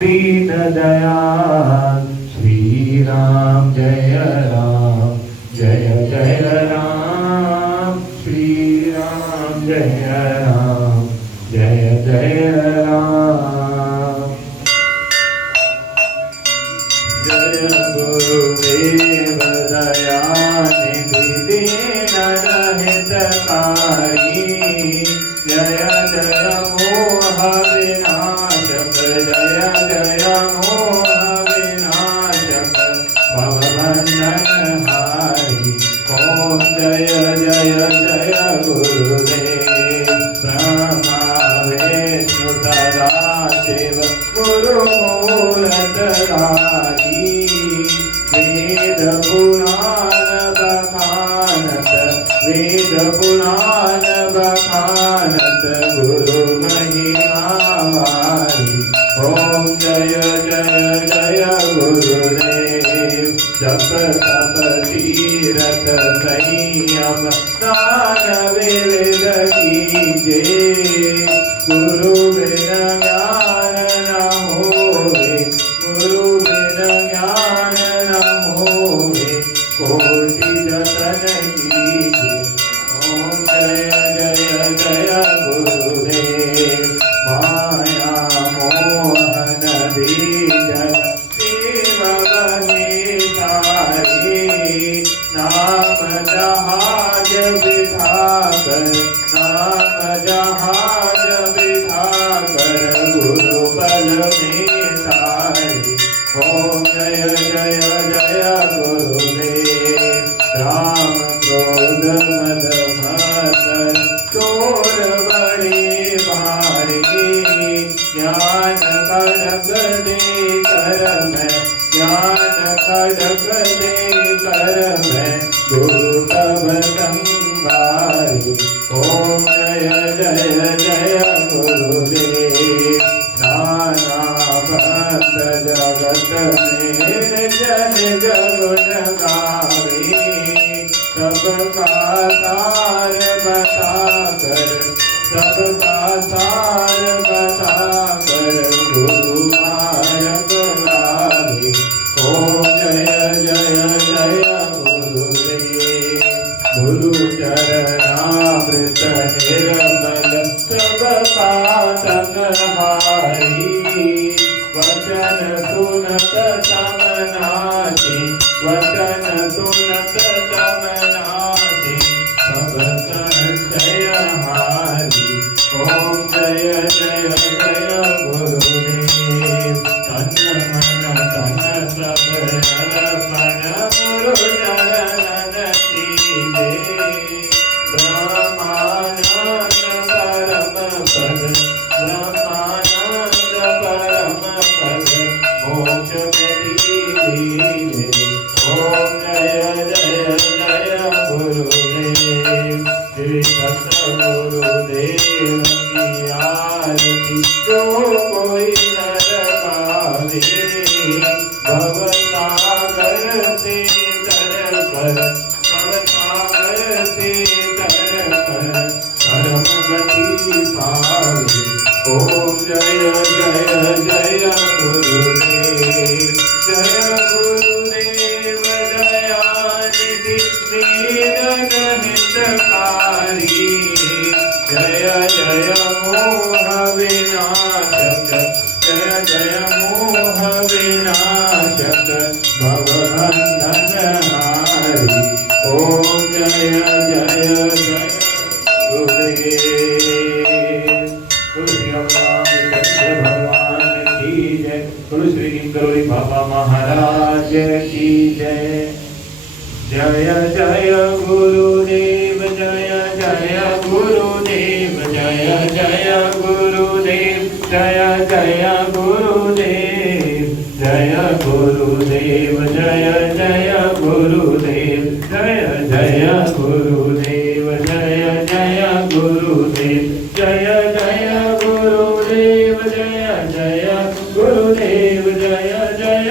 दीन दयाल श्री राम जय राम श्री राम जय राम। जय गुरुदेव दयानिधि दीनहितकारी जय जय मोह विनाशक जय जय मोह विनाशक भवबंधन हारी। ओम जय जय जय गुरुदेव ब्रह्मा विष्णु सदा शिव गुरु मूलतधारी। वेद पुराण बखानत वेद पुराण बखानत गुरु महिमावारी। ओम जय जय जय गुरुदेव जप तप तीरथ संयम दान विविध कीजे। गुरु बिन ज्ञान न होवे गुरु बिन ज्ञान न होवे कोटि जतन कीजे। ओम जय जय जय गुरुदेव माया मोहन बीजन शिव बने सारे। नाम जहाज बिठाकर नाम जहाज बिठाकर गुरु बल में सारे। ओम जय जय जय गुरुदेव राम क्रोध मद मत्सर चोर बड़े भारी। ज्ञान खड्ग दे कर मैं ज्ञान खड्ग दे कर मैं गुरु तब संगारी। ओम जय जय जय गुरुदेव नाना भक्त जगत में जन गुण गावे। सबका सार बताकर सबका सार बताकर गुरु मार्ग लावे। ओम जय जय जय गुरुदेव गुरु चरणामृत निर्मल सबका संहारी। वचन सुनत समनासी वचन सुनत समनासी सब संशय हारी। ओम जय जय जय गुरुदेव तन मन धन सब अर्पण गुरु चरणन कीजे। ब्रह्मानंद परम पद ब्रह्मानंद परम पद मोक्ष दीजिए। ओम जय जय जय गुरुदेव श्री सतगुरुदेव की आरती जो कोई नर गावे। भवसागर से तर कर भवसागर से तर कर परम गति पावे। ओम जय जय जय गुरुदेव जय गुरुदेव दयानिधि दीनहितकारी। जय जय मोह विनाशक जय जय मोह विनाशक भवबंधन हारी। ओम जय जय जय गुरुदेव। गुरु श्री रामचंद्र भगवान की जय। गुरु श्री गौरी बाबा महाराज की जय। जय जय गुरुदेव जय जय गुरुदेव जय जय गुरुदेव जय जय गुरुदेव जय गुरुदेव जय जय गुरुदेव जय जय गुरुदेव जय जय गुरुदेव जय जय गुरुदेव जय जय गुरुदेव जय जय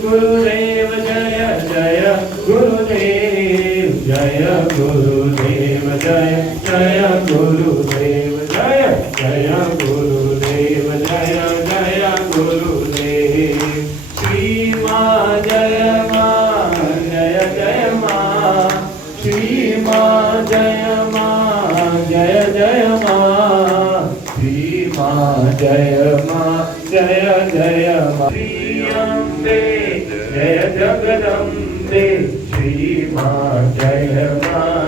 गुरुदेव जय जय गुरुदेव जय गुरुदेव जय जय गुरुदेव जय जय गुरुदेव जय जय गुरु श्री माँ जय माँ जय जय माँ श्री माँ जय माँ जय जय माँ श्री अम्बे जय जगदम्बे श्री माँ जय